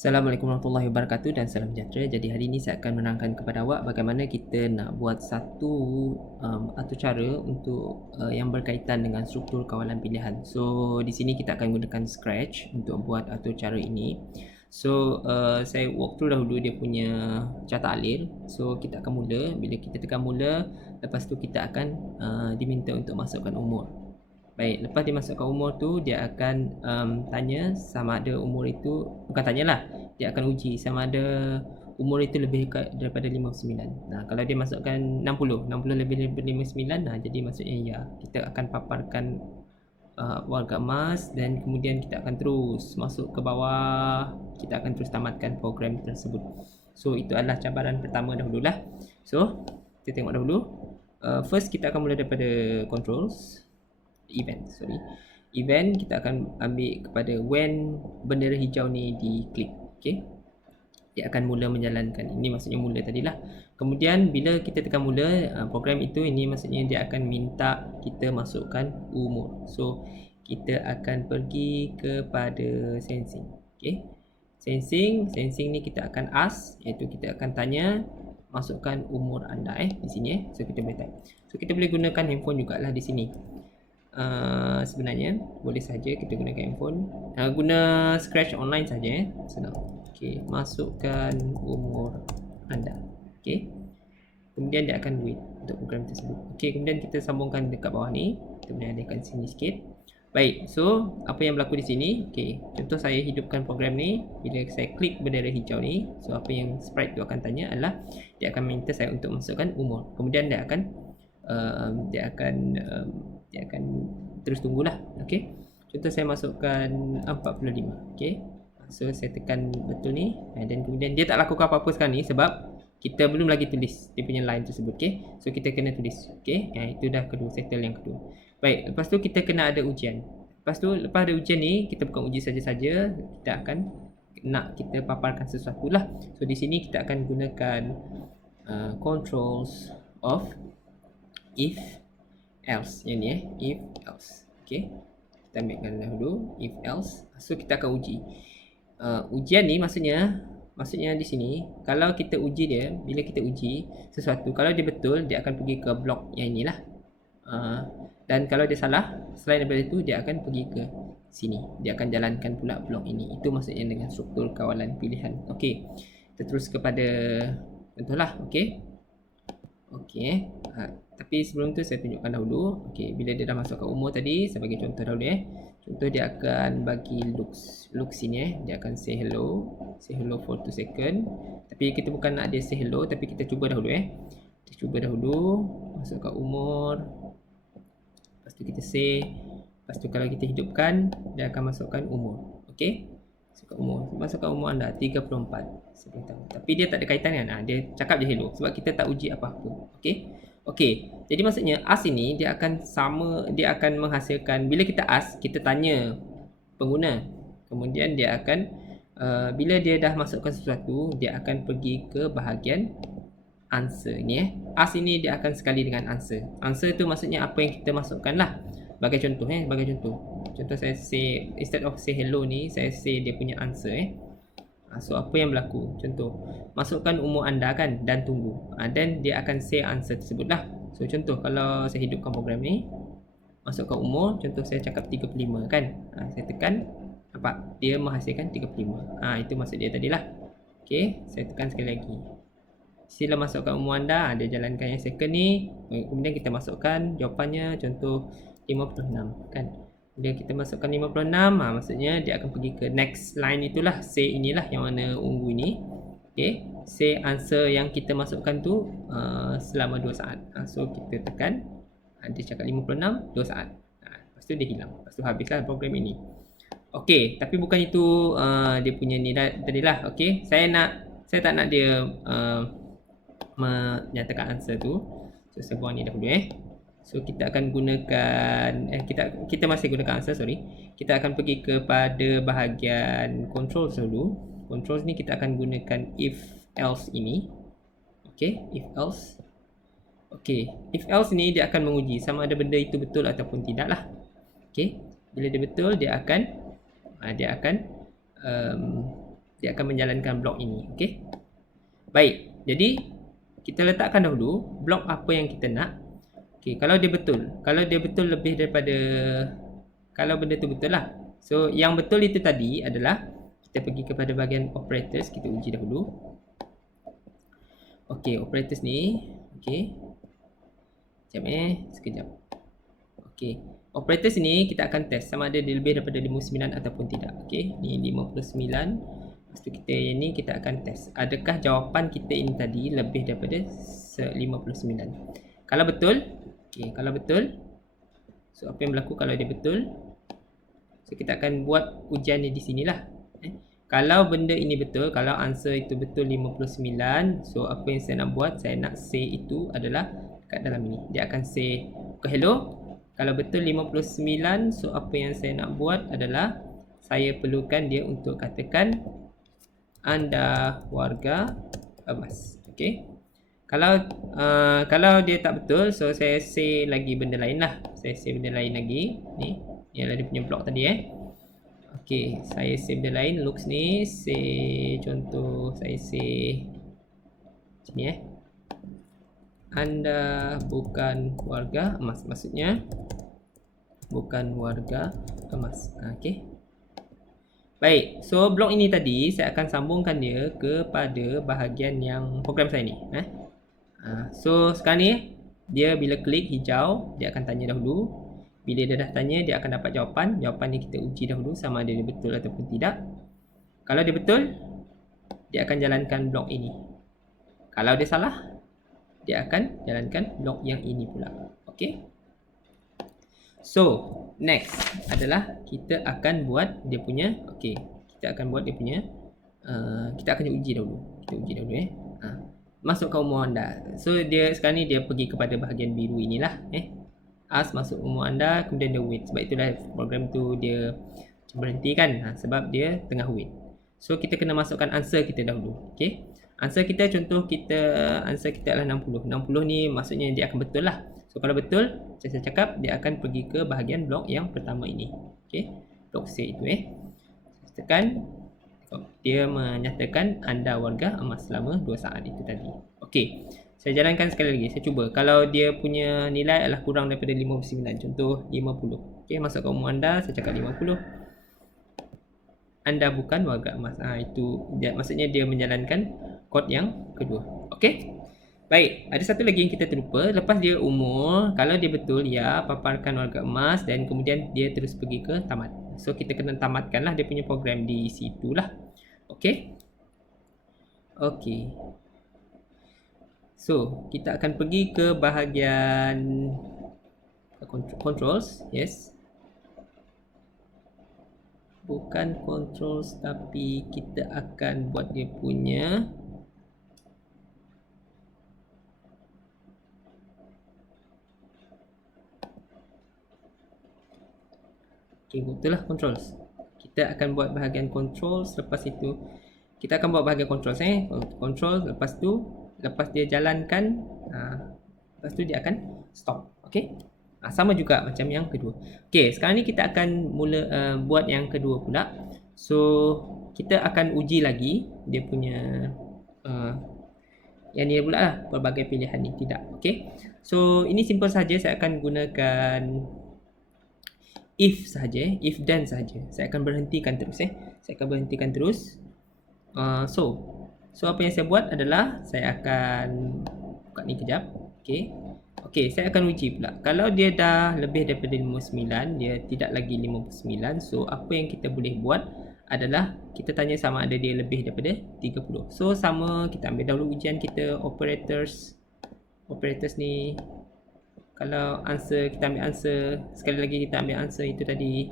Assalamualaikum warahmatullahi wabarakatuh dan salam sejahtera. Jadi hari ini saya akan menerangkan kepada awak bagaimana kita nak buat satu cara untuk yang berkaitan dengan struktur kawalan pilihan. So di sini kita akan gunakan Scratch untuk buat atur cara ini. So saya walk through dahulu dia punya carta alir. So kita akan mula. Bila kita tekan mula, lepas tu kita akan diminta untuk masukkan umur. Baik, lepas dia masukkan umur tu, dia akan tanya sama ada umur itu, bukan tanyalah, dia akan uji sama ada umur itu lebih daripada 59. Nah, kalau dia masukkan 60 lebih daripada 59, nah jadi maksudnya ya, kita akan paparkan warga emas dan kemudian kita akan terus masuk ke bawah, kita akan terus tamatkan program tersebut. So, itu adalah cabaran pertama dahululah. So, kita tengok dahulu. First, kita akan mula daripada controls. Event kita akan ambil kepada when bendera hijau ni diklik. Okey, dia akan mula menjalankan. Ini maksudnya mula tadilah. Kemudian bila kita tekan mula program itu, ini maksudnya dia akan minta kita masukkan umur. So kita akan pergi kepada sensing. Okey, sensing ni kita akan ask, iaitu kita akan tanya masukkan umur anda di sini So kita boleh type. So kita boleh gunakan handphone jugalah di sini. Sebenarnya boleh saja kita gunakan handphone, guna Scratch online saja senang. Okey, masukkan umur anda. Okey, kemudian dia akan wait untuk program tersebut. Okey, kemudian kita sambungkan dekat bawah ni, kita boleh adakan sini sikit. Baik, so apa yang berlaku di sini? Okey, contoh saya hidupkan program ni. Bila saya klik bendera hijau ni, so apa yang sprite tu akan tanya adalah dia akan minta saya untuk masukkan umur. Kemudian dia akan terus tunggulah. Okey, contoh saya masukkan 45. Okey, so saya tekan betul ni dan kemudian dia tak lakukan apa-apa sekarang ni sebab kita belum lagi tulis dia punya line tersebut. Okey, so kita kena tulis. Okey, itu dah kedua, settle yang kedua. Baik, lepas tu kita kena ada ujian. Lepas ada ujian ni, kita bukan uji saja-saja, kita akan nak kita paparkan sesuatu lah. So di sini kita akan gunakan controls of if else yang ni if else. Okey, kita ambilkan dahulu if else. So kita akan uji. Ujian ni maksudnya di sini kalau kita uji dia, bila kita uji sesuatu, kalau dia betul dia akan pergi ke blok yang inilah. Dan kalau dia salah, selain daripada itu dia akan pergi ke sini. Dia akan jalankan pula blok ini. Itu maksudnya dengan struktur kawalan pilihan. Okey, kita terus kepada contohlah. Okey. Tapi sebelum tu saya tunjukkan dahulu. Okey, bila dia dah masukkan umur tadi, saya bagi contoh dahulu Contoh dia akan bagi looks sini Dia akan say hello for 2 second. Tapi kita bukan nak dia say hello, tapi kita cuba dahulu Kita cuba dahulu masukkan umur. Lepas tu kita say. Lepas tu kalau kita hidupkan, dia akan masukkan umur. Okey, masukkan umur anda 34. Saya beritahu. Tapi dia tak ada kaitan kan. Dia cakap je hello sebab kita tak uji apa-apa. Okey, jadi maksudnya ask ini dia akan menghasilkan, bila kita ask, kita tanya pengguna. Kemudian dia akan bila dia dah masukkan sesuatu, dia akan pergi ke bahagian answer ni Ask ini dia akan sekali dengan answer. Answer tu maksudnya apa yang kita masukkan lah. Bagi contoh Contoh saya say, instead of say hello ni, saya say dia punya answer So apa yang berlaku? Contoh, masukkan umur anda kan dan tunggu. Dan dia akan say answer tersebut lah. So contoh kalau saya hidupkan program ni, masukkan umur, contoh saya cakap 35 kan. Saya tekan, nampak dia menghasilkan 35. Itu maksud dia tadilah. Okey, saya tekan sekali lagi. Sila masukkan umur anda, dia jalankan yang second ni. Kemudian kita masukkan jawapannya, contoh 56 kan. Bila kita masukkan 56, maksudnya dia akan pergi ke next line itulah. Say inilah yang warna ungu ini. Okey, say answer yang kita masukkan tu selama 2 saat. So kita tekan, dia cakap 56 2 saat. Lepas tu dia hilang. Lepas tu habislah program ini. Okey, tapi bukan itu dia punya ni tadilah. Okey, saya tak nak dia menyatakan answer tu. So saya buang ni dahulu So kita akan gunakan kita masih gunakan answer, sorry. Kita akan pergi kepada bahagian controls dulu. Controls ni kita akan gunakan if else ini. Okey, if else. Okey, if else ni dia akan menguji sama ada benda itu betul ataupun tidak lah. Okey, bila dia betul, dia akan dia akan menjalankan blok ini. Okey. Baik. Jadi kita letakkan dahulu blok apa yang kita nak. Okey, kalau dia betul lebih daripada, kalau benda tu betul lah. So yang betul itu tadi adalah kita pergi kepada bahagian operators, kita uji dahulu. Okey, operators ni, okey. Sekejap. Okey. Operators ni kita akan test sama ada dia lebih daripada 59 ataupun tidak. Okey, ni 59. Lepas tu kita ni kita akan test. Adakah jawapan kita ini tadi lebih daripada 59? Kalau betul, okey, kalau betul, so apa yang berlaku kalau dia betul? So kita akan buat ujian ni di sinilah. Kalau benda ini betul, kalau answer itu betul 59, so apa yang saya nak buat, saya nak say itu adalah kat dalam ini. Dia akan say hello. Kalau betul 59, so apa yang saya nak buat adalah saya perlukan dia untuk katakan anda warga emas. Okey. Kalau dia tak betul, so saya say lagi benda lain lah. Saya say benda lain lagi. Ni ialah dia punya blok tadi Okey, saya say benda lain. Looks ni say, contoh saya say sini anda bukan warga emas, maksudnya bukan warga emas. Okey. Baik, so blok ini tadi saya akan sambungkan dia kepada bahagian yang program saya ni. So sekarang ni dia bila klik hijau, dia akan tanya dahulu. Bila dia dah tanya, dia akan dapat jawapan. Jawapan ni kita uji dahulu sama ada dia betul ataupun tidak. Kalau dia betul, dia akan jalankan blok ini. Kalau dia salah, dia akan jalankan blok yang ini pula. Okey. So, next adalah kita akan buat dia punya, okey, kita akan buat dia punya, kita akan uji dahulu. Kita uji dahulu masukkan umur anda. So dia sekarang ni dia pergi kepada bahagian biru inilah. Ask masuk umur anda, kemudian dia wait. Sebab itulah program tu dia berhenti kan, sebab dia tengah wait. So kita kena masukkan answer kita dahulu. Okey. Answer kita, contoh answer kita adalah 60. 60 ni maksudnya dia akan betul lah. So kalau betul, saya cakap dia akan pergi ke bahagian blok yang pertama ini. Okey. Blok C itu tekan, dia menyatakan anda warga emas selama 2 saat itu tadi. Okey. Saya jalankan sekali lagi. Saya cuba. Kalau dia punya nilai adalah kurang daripada 59, contoh 50. Okey, masukkan umur anda, saya cakap 50. Anda bukan warga emas. Itu dia, maksudnya dia menjalankan kod yang kedua. Okey. Baik, ada satu lagi yang kita terlupa. Lepas dia umur, kalau dia betul ya, paparkan warga emas dan kemudian dia terus pergi ke tamat. So kita kena tamatkanlah dia punya program di situlah. Okey. Okey. So, kita akan pergi ke bahagian controls, yes. Bukan controls, tapi kita akan buat dia punya betul lah controls. Kita akan buat bahagian controls, lepas itu kita akan buat bahagian controls controls, lepas dia jalankan, lepas tu dia akan stop. Okey. Sama juga macam yang kedua. Okey, sekarang ni kita akan mula buat yang kedua pula. So kita akan uji lagi dia punya yang ni pula lah, pelbagai pilihan ni tidak. Okey. So ini simple saja, saya akan gunakan if saja, if then saja. Saya akan berhentikan terus Saya akan berhentikan terus. So apa yang saya buat adalah saya akan buka ni kejap. Okey, saya akan uji pula. Kalau dia dah lebih daripada 59, dia tidak lagi 59. So apa yang kita boleh buat adalah kita tanya sama ada dia lebih daripada 30. So sama, kita ambil dahulu ujian kita operators. Operators ni, kalau answer, kita ambil answer. Sekali lagi kita ambil answer itu tadi.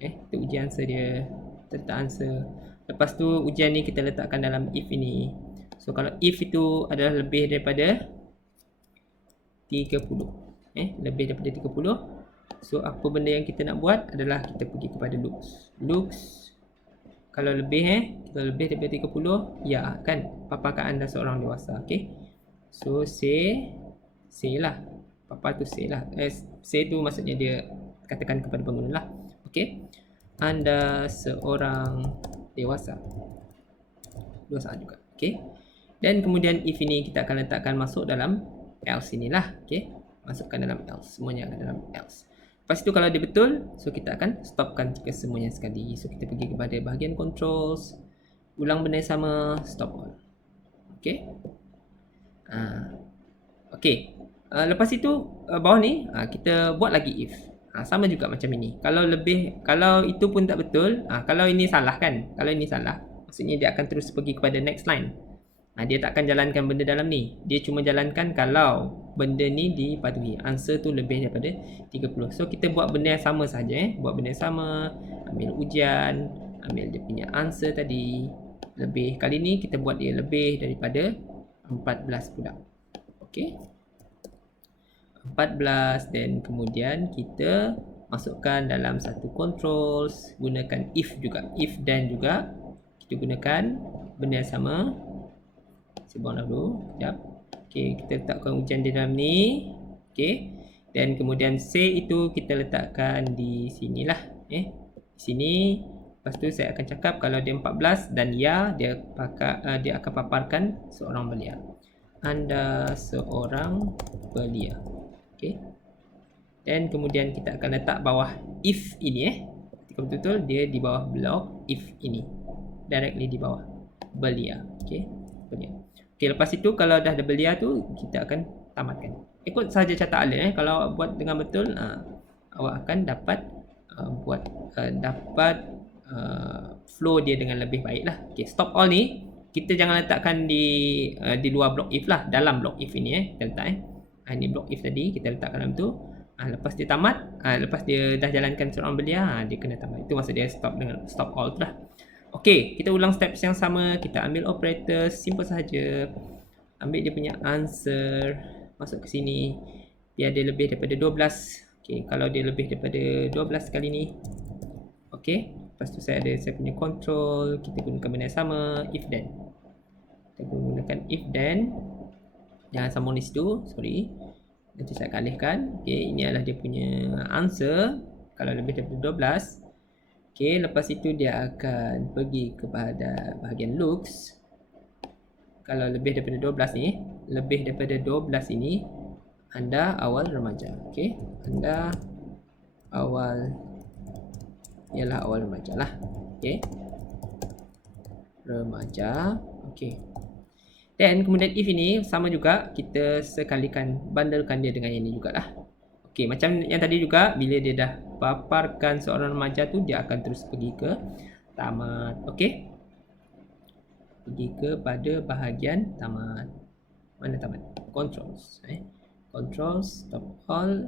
Kita uji answer dia. Kita letak answer. Lepas tu ujian ni kita letakkan dalam if ini. So kalau if itu adalah lebih daripada 30, lebih daripada 30, so apa benda yang kita nak buat adalah kita pergi kepada looks. Kalau lebih kalau lebih daripada 30, ya kan, paparkan anda seorang dewasa. Okey. So say lah. Papa tu say lah. Say tu maksudnya dia katakan kepada pengguna lah. Okey. Anda seorang dewasa. Dua salah juga. Okay. Dan kemudian if ini kita akan letakkan masuk dalam else inilah. Okay. Masukkan dalam else. Semuanya akan dalam else. Lepas itu kalau dia betul, so kita akan stopkan kesemuanya sekali. So kita pergi kepada bahagian controls, ulang benda yang sama, stop all. Okay. Okay. Lepas itu bawah ni kita buat lagi if. Sama juga macam ini. Kalau itu pun tak betul, kalau ini salah kan? Kalau ini salah, maksudnya dia akan terus pergi kepada next line. Dia tak akan jalankan benda dalam ni. Dia cuma jalankan kalau benda ni dipatuhi. Answer tu lebih daripada 30. So kita buat benda yang sama saja. Buat benda yang sama. Ambil ujian. Ambil dia punya answer tadi. Lebih. Kali ni kita buat dia lebih daripada 14 pula. Okay. 14. Dan kemudian kita masukkan dalam satu controls. Gunakan if juga. If then juga. Kita gunakan benda yang sama. Saya buang dulu. Sekejap. Okay, kita letakkan ujian di dalam ni. Okay. Dan kemudian say itu kita letakkan di sinilah. Di sini. Lepas tu saya akan cakap kalau dia 14 dan ya, dia akan paparkan seorang belia. Anda seorang belia. Okay. Dan kemudian kita akan letak bawah if ini. Ketika betul-betul dia di bawah blok if ini. Directly di bawah belia. Okay. Belia. Okay, lepas itu kalau dah ada belia tu kita akan tamatkan. Ikut saja carta alin. Kalau buat dengan betul, awak akan dapat flow dia dengan lebih baik lah. Okay, stop all ni kita jangan letakkan di luar blok if lah, dalam blok if ini kita letak ini blok if tadi kita letakkan dalam tu. Lepas dia tamat, lepas dia dah jalankan seorang belia, dia kena tamat. Itu maksud dia stop dengan stop all tu lah. Okey, kita ulang steps yang sama. Kita ambil operator, simple sahaja. Ambil dia punya answer, masuk ke sini. Biar dia lebih daripada 12. Okey, kalau dia lebih daripada 12 kali ni. Okey, lepas tu saya punya control. Kita gunakan benda yang sama, if then. Kita gunakan if then. Jangan sambung di situ, sorry. Nanti saya akan alihkan. Okey, ini adalah dia punya answer. Kalau lebih daripada 12. Okay, lepas itu dia akan pergi kepada bahagian looks. Kalau lebih daripada 12 ni, lebih daripada 12 ini, anda awal remaja. Okay, anda ialah awal remaja lah. Okay, remaja. Okay. Dan kemudian if ini sama juga, kita sekalikan bundlekan dia dengan yang ini jugalah. Okay, macam yang tadi juga, bila dia dah paparkan seorang remaja tu, dia akan terus pergi ke tamat. Okay, pergi kepada bahagian tamat. Mana tamat? Controls. Controls, stop all.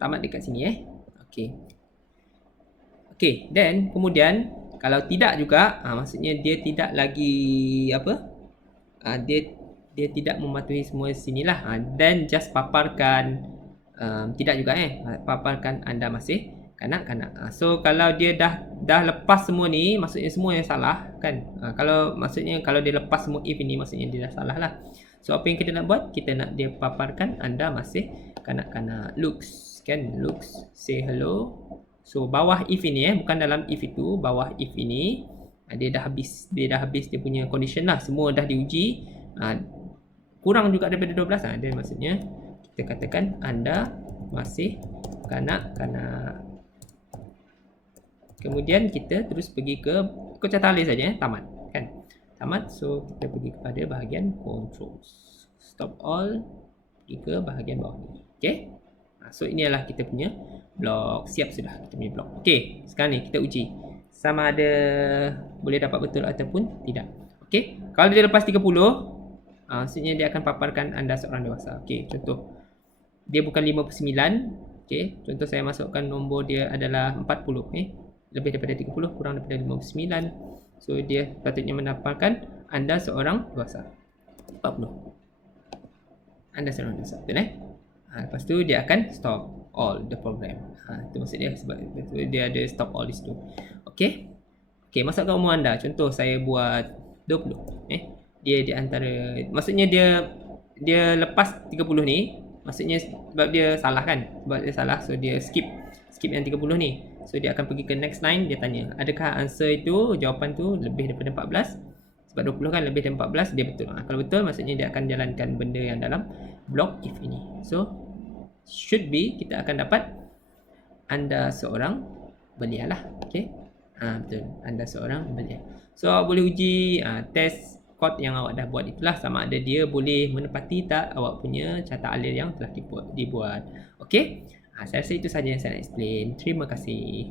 Tamat dekat sini. Okay. Okay, then kemudian kalau tidak juga, maksudnya dia tidak lagi dia tidak mematuhi semua sinilah. Then just paparkan. Tidak juga paparkan anda masih kanak-kanak. So kalau dia dah lepas semua ni, maksudnya semua yang salah kan. Kalau dia lepas semua if ini, maksudnya dia dah salah lah. So apa yang kita nak buat? Kita nak dia paparkan anda masih kanak-kanak. Looks kan, looks say hello. So bawah if ini bukan dalam if itu, bawah if ini dia dah habis dia punya condition lah. Semua dah diuji. Kurang juga daripada 12 dia maksudnya kita katakan anda masih kanak-kanak. Kemudian kita terus pergi ke carta alin saja tamat kan. Tamat, so kita pergi kepada bahagian controls. Stop all, pergi ke bahagian bawah ni. Okey. So ini adalah kita punya blok. Siap sudah kita punya blok. Okey, sekarang ni kita uji sama ada boleh dapat betul ataupun tidak. Okey. Kalau dia lepas 30, maksudnya dia akan paparkan anda seorang dewasa. Okey, contoh dia bukan 59. Okey, contoh saya masukkan nombor dia adalah 40. Lebih daripada 30 kurang daripada 59. So dia patutnya mendapatkan anda seorang dewasa. 40. Anda seorang dewasa. Betul lepas tu dia akan stop all the program. Itu maksud dia, sebab dia ada stop all di situ. Okey. Okey, masukkan umur anda. Contoh saya buat 20. Dia di antara, maksudnya dia lepas 30 ni. Maksudnya sebab dia salah kan. Sebab dia salah, so dia skip yang 30 ni. So dia akan pergi ke next line. Dia tanya, adakah answer itu, jawapan tu lebih daripada 14? Sebab 20 kan lebih dari 14, dia betul. Kalau betul, maksudnya dia akan jalankan benda yang dalam blok if ini. So, should be, kita akan dapat anda seorang belia lah. Okay. Betul. Anda seorang belia. So, boleh uji test kod yang awak dah buat itulah, sama ada dia boleh menepati tak awak punya carta alir yang telah dibuat. Okay. Saya rasa itu sahaja yang saya nak explain. Terima kasih.